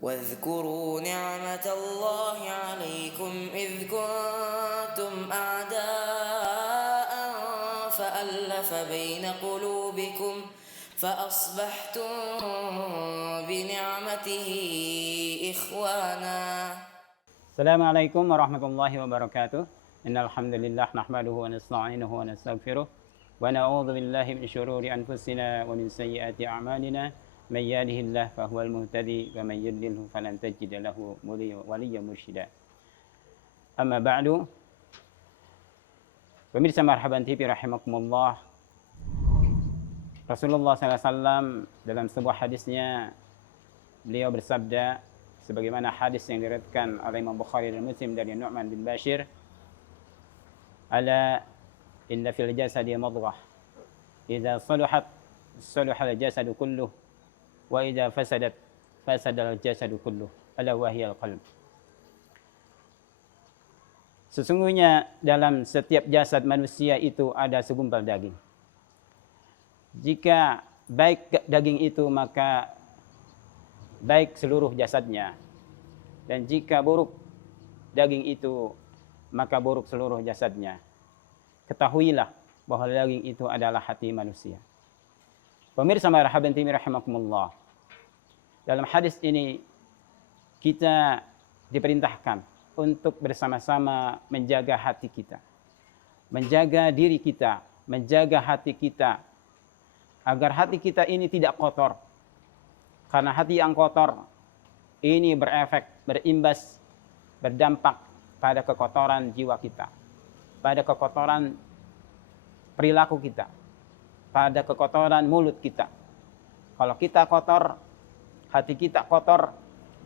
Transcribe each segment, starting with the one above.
واذكروا نعمة الله عليكم إذ كنتم أعداء فألف بين قلوبكم فأصبحتم بنعمته إخوانا. السلام عليكم ورحمة الله وبركاته. إن الحمد لله نحمده ونستعينه ونستغفره ونعوذ بالله من شرور أنفسنا ومن سيئات أعمالنا. من يهده الله فهو المهتدي ومن يضلل فلن تجد له وليا مرشدا. أما بعد. Pemirsa Marhaban TV rahimakumullah. Rasulullah SAW dalam sebuah hadisnya beliau bersabda sebagaimana hadis yang diriwayatkan oleh Imam Bukhari dan Muslim dari Nu'man bin Bashir, ala inna fil jasadi mudghah idza saluhat saluha al jasadu kulluh wa idza fasadat fasada al jasadu kulluh ala wa hiya al qalb. Sesungguhnya dalam setiap jasad manusia itu ada segumpal daging. Jika baik daging itu maka baik seluruh jasadnya, dan jika buruk daging itu maka buruk seluruh jasadnya. Ketahuilah bahwa daging itu adalah hati manusia. Pemirsa Marhaban TV rahimakumullah. Dalam hadis ini kita diperintahkan untuk bersama-sama menjaga hati kita, menjaga diri kita, menjaga hati kita, agar hati kita ini tidak kotor. Karena hati yang kotor ini berefek, berimbas, berdampak pada kekotoran jiwa kita, pada kekotoran perilaku kita, pada kekotoran mulut kita. Kalau kita kotor, hati kita kotor,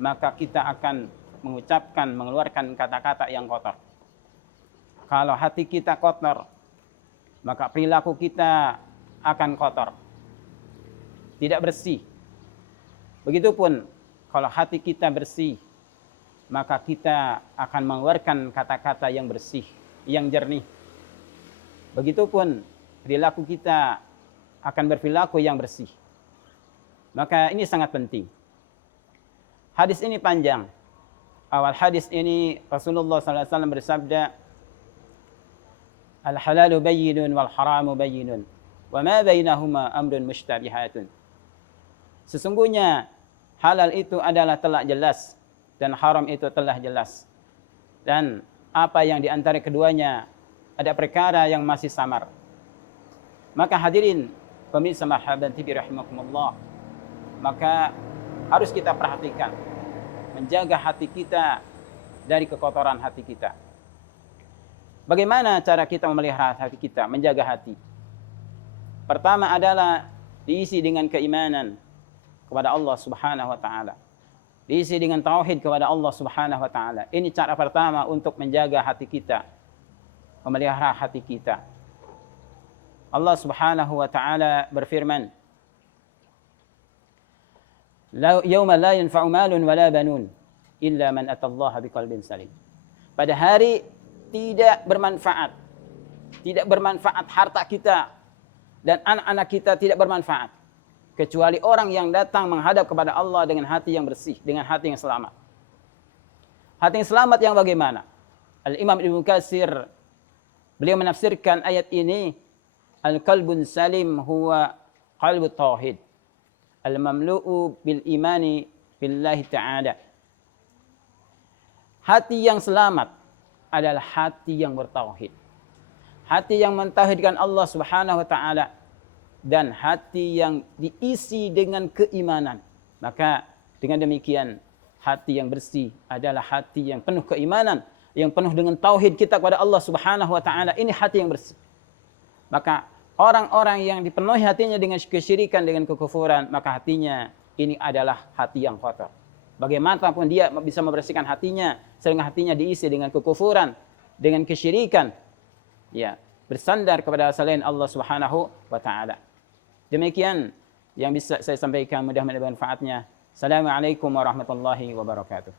maka kita akan mengucapkan, mengeluarkan kata-kata yang kotor. Kalau hati kita kotor, maka perilaku kita akan kotor, tidak bersih. Begitupun kalau hati kita bersih, maka kita akan mengeluarkan kata-kata yang bersih, yang jernih. Begitupun perilaku kita akan berperilaku yang bersih. Maka ini sangat penting. Hadis ini panjang. Awal hadis ini Rasulullah SAW bersabda, al-halalu bayyinun wal haramu bayyinun wa ma bainahuma amrun mushtabihatun. Sesungguhnya halal itu adalah telah jelas dan haram itu telah jelas. Dan apa yang di antara keduanya ada perkara yang masih samar. Maka hadirin pemirsa Marhaban TV rahimakumullah, maka harus kita perhatikan, menjaga hati kita dari kekotoran hati kita. Bagaimana cara kita memelihara hati kita, menjaga hati? Pertama adalah diisi dengan keimanan kepada Allah Subhanahu wa taala. Diisi dengan tauhid kepada Allah Subhanahu wa taala. Ini cara pertama untuk menjaga hati kita, memelihara hati kita. Allah Subhanahu wa taala berfirman, yauma la yanfa'u malun wala banun illa man atallaha biqalbin salim. Pada hari tidak bermanfaat harta kita dan anak-anak kita tidak bermanfaat kecuali orang yang datang menghadap kepada Allah dengan hati yang bersih, dengan hati yang selamat. Hati yang selamat yang bagaimana? Al-Imam Ibnu Katsir beliau menafsirkan ayat ini, al-qalbun salim huwa qalbut tauhid al-mamlu'u bil imani billahi ta'ala. Hati yang selamat adalah hati yang bertauhid. Hati yang mentauhidkan Allah Subhanahu wa taala dan hati yang diisi dengan keimanan. Maka dengan demikian hati yang bersih adalah hati yang penuh keimanan, yang penuh dengan tauhid kita kepada Allah Subhanahu wa taala. Ini hati yang bersih. Maka orang-orang yang dipenuhi hatinya dengan kesyirikan, dengan kekufuran, maka hatinya ini adalah hati yang kotor. Bagaimanapun dia bisa membersihkan hatinya, sehingga hatinya diisi dengan kekufuran, dengan kesyirikan, ya, bersandar kepada selain Allah Subhanahu wa taala. Demikian yang bisa saya sampaikan, mudah-mudahan manfaatnya. Assalamualaikum warahmatullahi wabarakatuh.